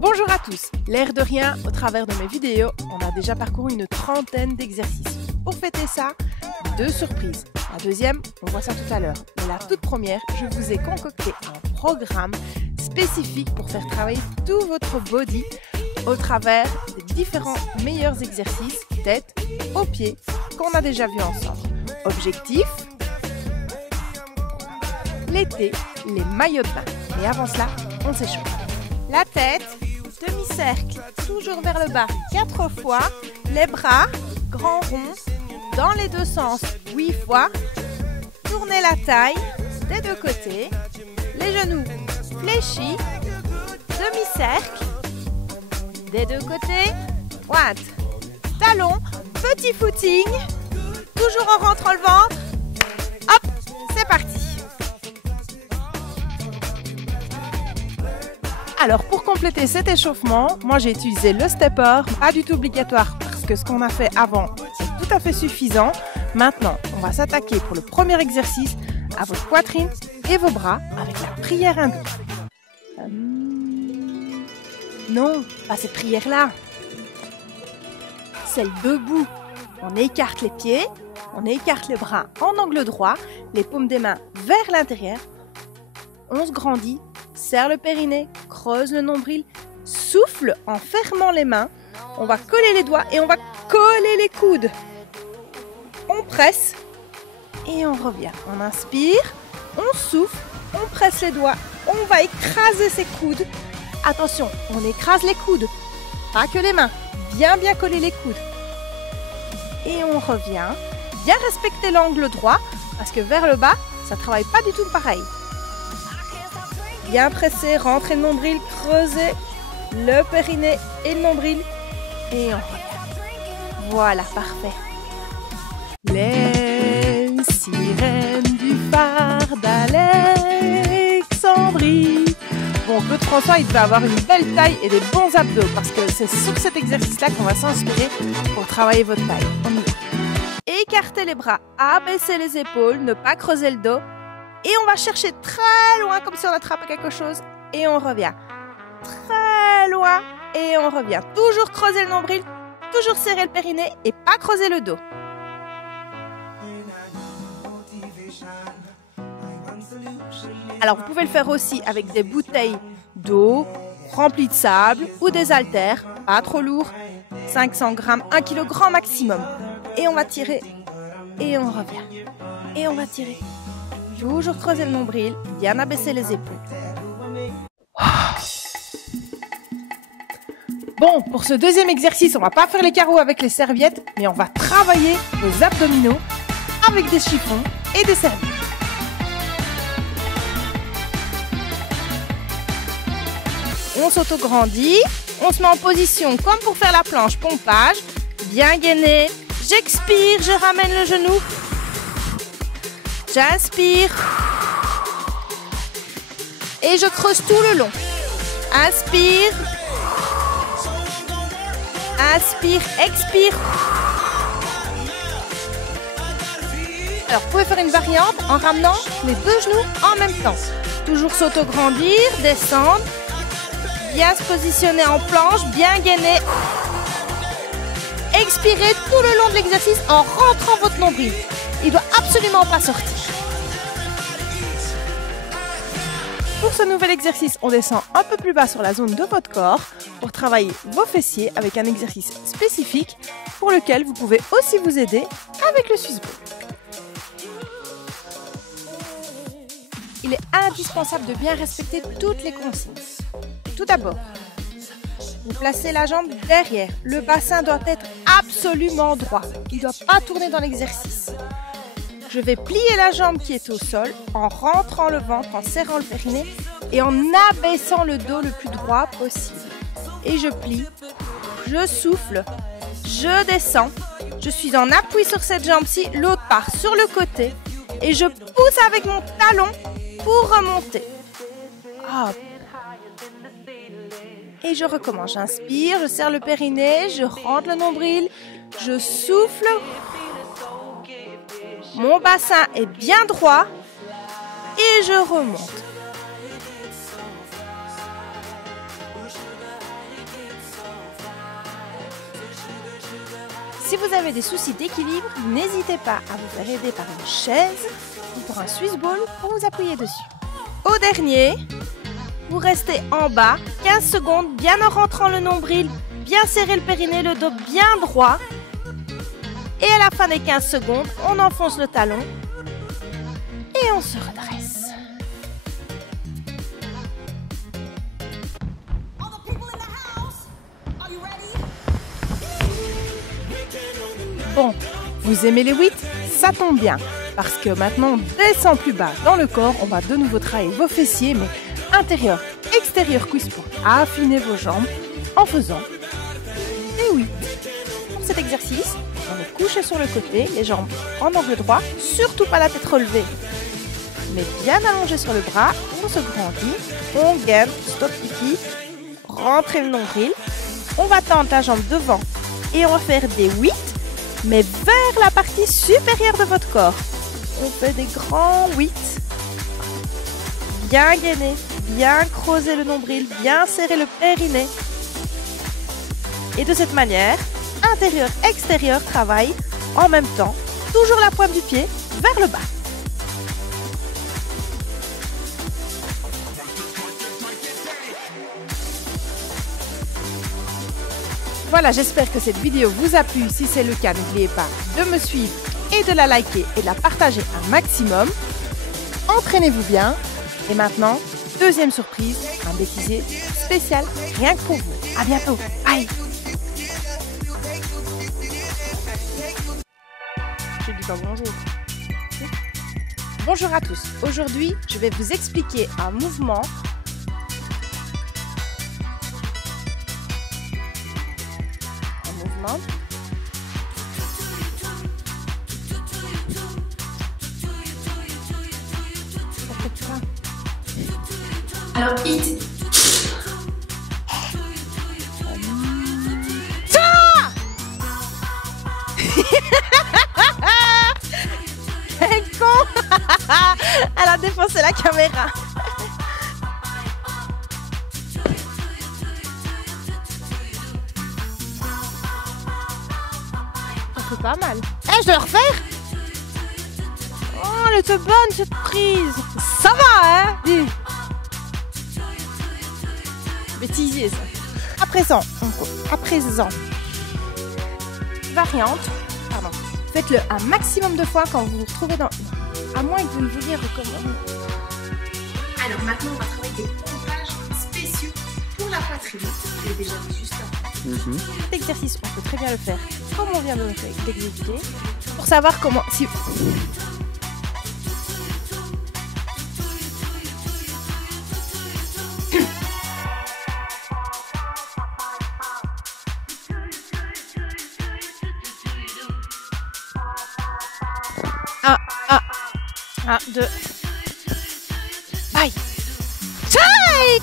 Bonjour à tous, l'air de rien, au travers de mes vidéos, on a déjà parcouru une trentaine d'exercices. Pour fêter ça, 2 surprises. La deuxième, on voit ça tout à l'heure. Mais la toute première, je vous ai concocté un programme spécifique pour faire travailler tout votre body au travers des différents meilleurs exercices, tête, aux pieds, qu'on a déjà vu ensemble. Objectif, l'été, les maillots de bain. Mais avant cela, on s'échauffe. La tête, demi-cercle, toujours vers le bas, 4 fois. Les bras, grand rond, dans les deux sens, 8 fois. Tournez la taille des deux côtés. Les genoux fléchis, demi-cercle, des deux côtés, droite. Talon, petit footing, toujours en rentrant le ventre. Hop, c'est parti. Alors pour compléter cet échauffement, moi j'ai utilisé le stepper, pas du tout obligatoire parce que ce qu'on a fait avant est tout à fait suffisant. Maintenant, on va s'attaquer pour le premier exercice à votre poitrine et vos bras avec la prière hindoue. Non, pas cette prière-là. Celle debout. On écarte les pieds, on écarte les bras en angle droit, les paumes des mains vers l'intérieur. On se grandit, serre le périnée, creuse le nombril, souffle en fermant les mains. On va coller les doigts et on va coller les coudes. On presse et on revient. On inspire, on souffle, on presse les doigts, on va écraser ses coudes. Attention, on écrase les coudes, pas que les mains. Bien coller les coudes. Et on revient. Bien respecter l'angle droit parce que vers le bas, ça ne travaille pas du tout pareil. Bien presser, rentrer le nombril, creuser le périnée et le nombril. Et on revient. Voilà, parfait. Les sirènes du phare d'Alexandrie. Bon, Claude François, il devait avoir une belle taille et des bons abdos parce que c'est sur cet exercice-là qu'on va s'inspirer pour travailler votre taille. On y va. Écartez les bras, abaissez les épaules, ne pas creuser le dos. Et on va chercher très loin comme si on attrapait quelque chose. Et on revient. Très loin. Et on revient. Toujours creuser le nombril, toujours serrer le périnée et pas creuser le dos. Alors vous pouvez le faire aussi avec des bouteilles d'eau remplies de sable ou des haltères, pas trop lourds, 500 grammes, 1 kg grand maximum. Et on va tirer et on revient. Et on va tirer. Toujours creuser le nombril, bien abaisser les épaules. Bon, pour ce deuxième exercice, on va pas faire les carreaux avec les serviettes, mais on va travailler vos abdominaux avec des chiffons et des serviettes. On s'auto-grandit, on se met en position comme pour faire la planche pompage, bien gainé. J'expire, je ramène le genou. J'inspire. Et je creuse tout le long. Inspire. Inspire, expire. Alors, vous pouvez faire une variante en ramenant les deux genoux en même temps. Toujours s'auto-grandir, descendre. Bien se positionner en planche, bien gainer. Expirez tout le long de l'exercice en rentrant votre nombril. Il ne doit absolument pas sortir. Pour ce nouvel exercice, on descend un peu plus bas sur la zone de votre corps pour travailler vos fessiers avec un exercice spécifique pour lequel vous pouvez aussi vous aider avec le Swiss Ball. Il est indispensable de bien respecter toutes les consignes. Tout d'abord, vous placez la jambe derrière. Le bassin doit être absolument droit. Il ne doit pas tourner dans l'exercice. Je vais plier la jambe qui est au sol en rentrant le ventre, en serrant le périnée et en abaissant le dos le plus droit possible. Et je plie, je souffle, je descends. Je suis en appui sur cette jambe-ci, l'autre part sur le côté et je pousse avec mon talon pour remonter. Hop. Et je recommence, j'inspire, je serre le périnée, je rentre le nombril, je souffle. Mon bassin est bien droit et je remonte. Si vous avez des soucis d'équilibre, n'hésitez pas à vous faire aider par une chaise ou par un Swiss ball pour vous appuyer dessus. Au dernier, vous restez en bas 15 secondes, bien en rentrant le nombril, bien serrer le périnée, le dos bien droit. Et à la fin des 15 secondes, on enfonce le talon et on se redresse. Bon, vous aimez les 8? Ça tombe bien, parce que maintenant on descend plus bas dans le corps, on va de nouveau travailler vos fessiers, mais intérieur, extérieur, cuisse pour affiner vos jambes en faisant des 8. Pour cet exercice, on est couché sur le côté, les jambes en angle droit, surtout pas la tête relevée, mais bien allongé sur le bras, on se grandit, on gaine, stop kiki, rentrez le nombril, on va tendre la jambe devant et on va faire des 8, mais vers la partie supérieure de votre corps. On fait des grands 8, bien gainer, bien creuser le nombril, bien serrer le périnée. Et de cette manière, intérieur, extérieur travaille en même temps, toujours la pointe du pied vers le bas. Voilà, j'espère que cette vidéo vous a plu. Si c'est le cas, n'oubliez pas de me suivre et de la liker et de la partager un maximum. Entraînez-vous bien. Et maintenant, deuxième surprise, un bêtisier spécial rien que pour vous. À bientôt. Bye. Je dis pas bonjour. Bonjour à tous. Aujourd'hui, je vais vous expliquer un mouvement Alors, hit. Elle est con. Elle a défoncé la caméra. Ça fait pas mal. Je dois le refaire. Oh, elle était bonne cette prise. Ça va, hein? Bêtisier, ça. À présent, variante. Pardon. Faites-le un maximum de fois quand vous vous retrouvez dans... À moins que vous ne vouliez recommander. Alors maintenant, on va travailler des pompages spéciaux pour la poitrine. Je l'ai déjà vu juste avant. Cet exercice, on peut très bien le faire comme on vient de l'exécuter. Pour savoir comment... Si... Un, deux. Bye. Take!